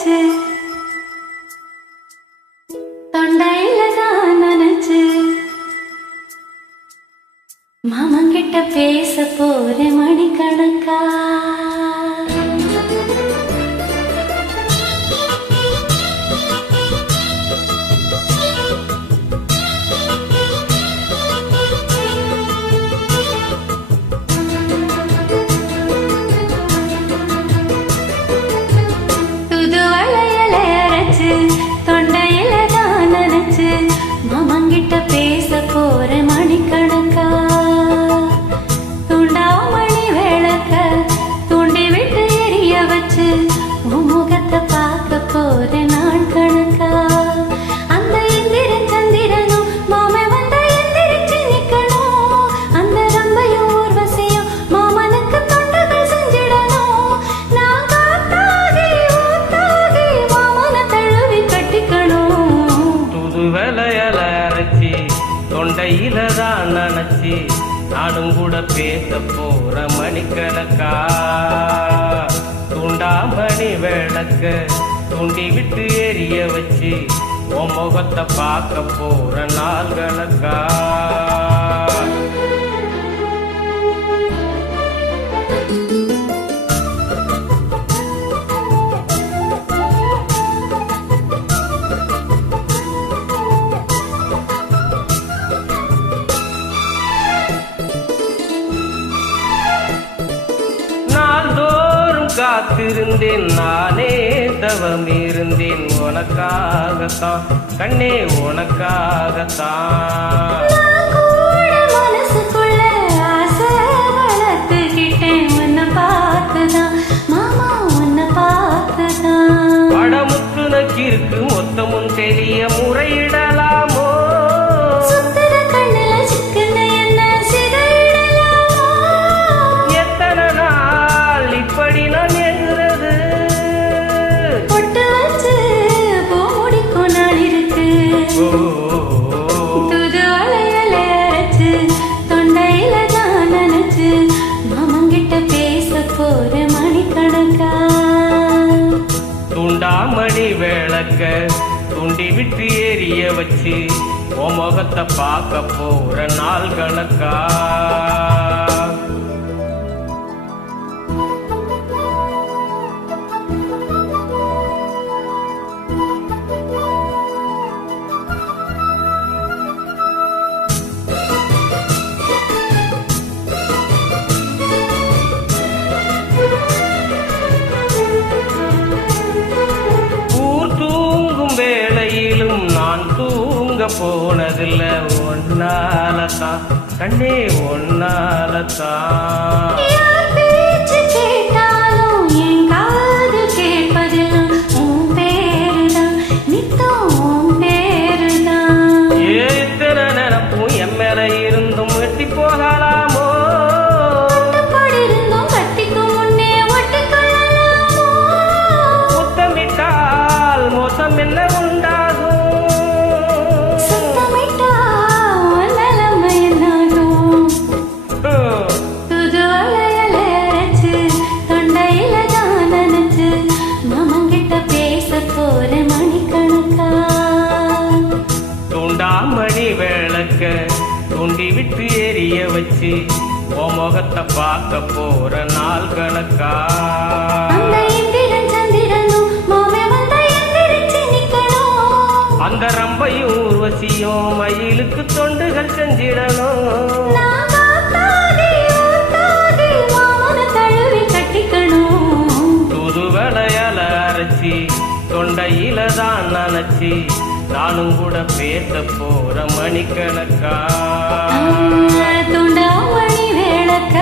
அரைச்சு தொண்டையில தான் நினைச்சு மாமன் கிட்ட பேச போற மணிக்கணக்கா. தொண்டையில தான் நினைச்சு மாமங்கிட்ட பேச போற மணிக்கணக்கா. துண்டாமணி விளக்க தூண்டி விட்டு எரிய வச்சு முகத்தை பார்க்க போற நாள் கணக்கா. அந்த இந்திரன் சந்திரனும் மாம வந்த எந்திரிச்சு நிக்கணும். அந்த ரம்பையும் ஊர்வசியும் மாமனுக்கு தொண்டுகள் செஞ்சிடணும். நான் காத்தாகி ஊத்தாகி மாமனை தழுவி கட்டிக்கணும். துது வேலையில அரைச்சி தொண்டையில தான் நினைச்சி நானும் கூட பேச போற மணிக்கணக்கா. துண்டாமணி விளக்க தூண்டி விட்டு எரிய வச்சு உன் முகத்தை பார்க்க போற நாள் கணக்கா. காத்திருந்தேன் நானே தவம் இருந்தேன் உனக்காகத்தான் கண்ணே உனக்காகத்தான். மனசுக்குள்ள ஆசை வளர்த்துக்கிட்டேன் உன்னை பார்த்துதான் மாமா உன்னை பார்த்துதான். படமுத்து நக்கிருக்கு மொத்தமும் தெரிய முறையிடலாமோ. சுத்துற கண்ணுல சிக்கன என்ன சிதையிடலாமோ. எத்தனை நாள் இப்படி நான் எங்குறது. பொட்டு வச்சு பூ முடிக்கும் நாள் இருக்கு. துது வளையல அரைச்சு தொண்டையில தான் நினைச்சு மாமங்கிட்ட பேச போற மணிக்கணக்கா. துண்டாமணி விளக்க துண்டி விட்டு எரிய வச்சு உன் முகத்தை பார்க்க போற நாள் கணக்கா. வேளையிலும் நான் தூங்க போனதில்ல ஒன்னாலதான் கண்ணே ஒன்னாலதான். கேட்டாலும் என் காது கேட்பதில்லை உன் பேருதான் நித்தம் உன் பேருதான். ஏத்தனை நினப்பும் என் மேல இருந்தும் வெட்டி போகலாமோ. இருந்தும் கட்டிக்கும் முன்னே ஒட்டிக்கொள்ளலாமோ. முத்தமிட்டால் மோசம் என்ன உண்டாகும். சுத்தமிட்டா நிலைமை என்னாகும். துது வளையல அரைச்சு தொண்டையில தான் நினைச்சு மாமங்கிட்ட பேச போற மணிக்கணக்கா. துண்டாமணி விளக்க தூண்டி விட்டு எரிய வச்சு உன் முகத்தை பார்க்க போற நாள் கணக்கா. அந்த இந்திரன் சந்திரனும் மாமே வந்த எந்திரிச்சு நிக்கணும். அந்த ரம்பையும் ஊர்வசியும் மயிலுக்கு தொண்டுகள் செஞ்சிடணும். நான் காத்தாகி ஊத்தாகி மாமனை தழுவி கட்டிக்கணும். துது வேலையால அரைச்சி தொண்டையில தான் நினைச்சி நானும் கூட பேச போற மணிக்கணக்கா. துண்டாமணி விளக்க